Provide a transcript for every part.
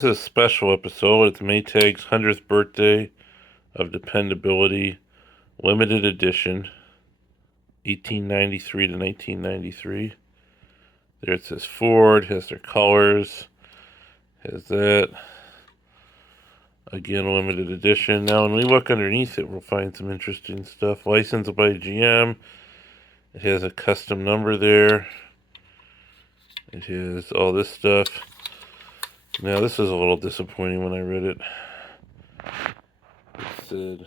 This is a special episode. It's Maytag's 100th birthday of dependability, limited edition, 1893 to 1993. There it says Ford, has their colors, has that. Again, limited edition. Now, when we look underneath it, we'll find some interesting stuff. Licensed by GM. It has a custom number there. It has all this stuff. Now, this is a little disappointing when I read it. It said,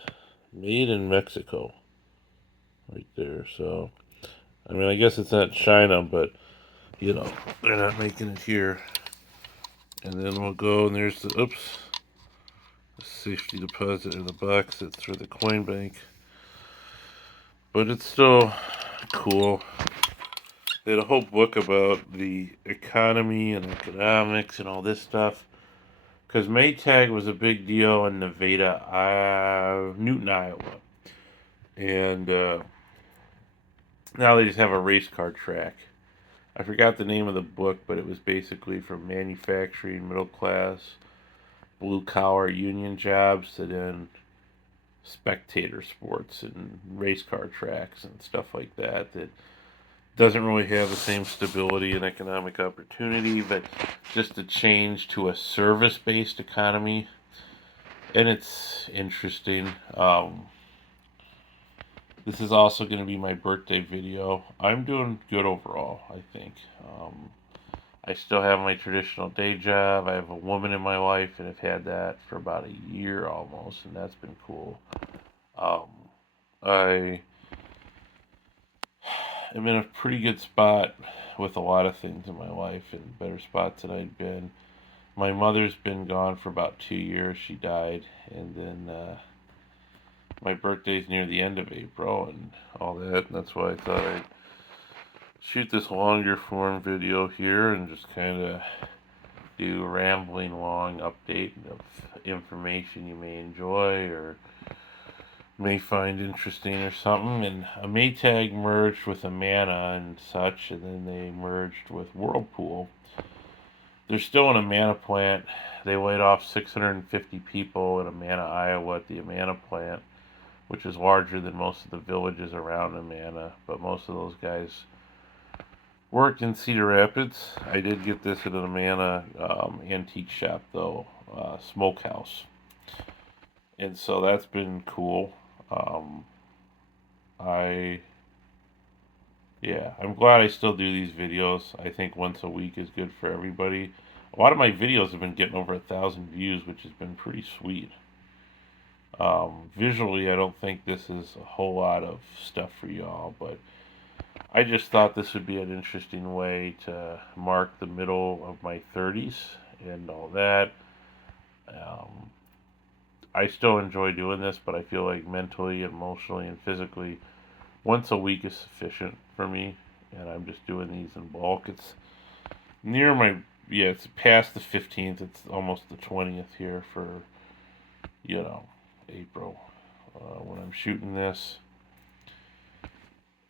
made in Mexico. Right there, so I mean, I guess it's not China, but they're not making it here. And then we'll go, and there's the safety deposit in the box. It's for the coin bank, but it's still cool. They had a whole book about the economy and economics and all this stuff, because Maytag was a big deal in Nevada, Newton, Iowa, and now they just have a race car track. I forgot the name of the book, but it was basically from manufacturing, middle class, blue collar union jobs to then spectator sports and race car tracks and stuff like that. That doesn't really have the same stability and economic opportunity, but just a change to a service based economy. And it's interesting. This is also going to be my birthday video. I'm doing good overall, I think. I still have my traditional day job. I have a woman in my life, and I've had that for about a year almost, and that's been cool. Um, I am in a pretty good spot with a lot of things in my life, and better spots than I'd been. My mother's been gone for about 2 years. She died, and then my birthday's near the end of April, and all that. And that's why I thought I'd shoot this longer form video here and just kind of do a rambling long update of information you may enjoy or may find interesting or something. And a Maytag merged with Amana and such, and then they merged with Whirlpool. They're still an Amana plant. They laid off 650 people in Amana, Iowa at the Amana plant, which is larger than most of the villages around Amana, but most of those guys worked in Cedar Rapids. I did get this at an Amana antique shop, though, smokehouse. And so that's been cool. Um, I, I'm glad I still do these videos. I think once a week is good for everybody. A lot of my videos have been getting over 1,000 views, which has been pretty sweet. Visually, I don't think this is a whole lot of stuff for y'all, but I just thought this would be an interesting way to mark the middle of my 30s and all that. Um, I still enjoy doing this, but I feel like mentally, emotionally, and physically, once a week is sufficient for me, and I'm just doing these in bulk. It's near my, it's past the 15th. It's almost the 20th here for, you know, April when I'm shooting this.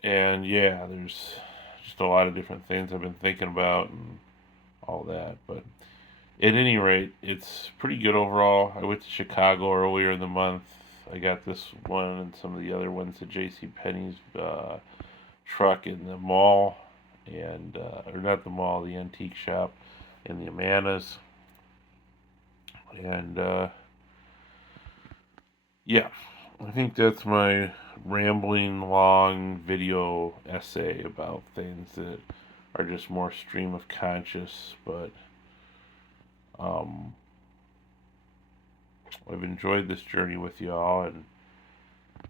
And yeah, there's just a lot of different things I've been thinking about and all that. But at any rate, it's pretty good overall. I went to Chicago earlier in the month. I got this one and some of the other ones at J.C. Penney's truck in the mall, and or not the mall, the antique shop in the Amanas. And yeah, I think that's my rambling long video essay about things that are just more stream of conscious, but um, I've enjoyed this journey with y'all, and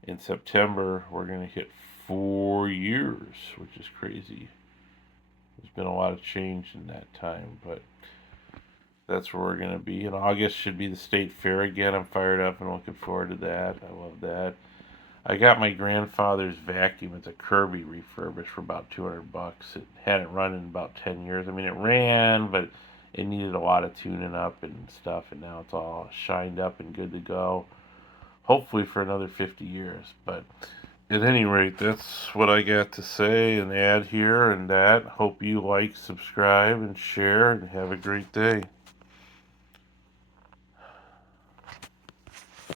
in September we're going to hit 4 years, which is crazy. There's been a lot of change in that time, but that's where we're going to be. In August should be the state fair again. I'm fired up and looking forward to that. I love that. I got my grandfather's vacuum. It's a Kirby refurbished for about $200. It hadn't run in about 10 years. I mean, it ran, but it needed a lot of tuning up and stuff, and now it's all shined up and good to go. Hopefully for another 50 years. But at any rate, that's what I got to say and add here and that. Hope you like, subscribe, and share, and have a great day.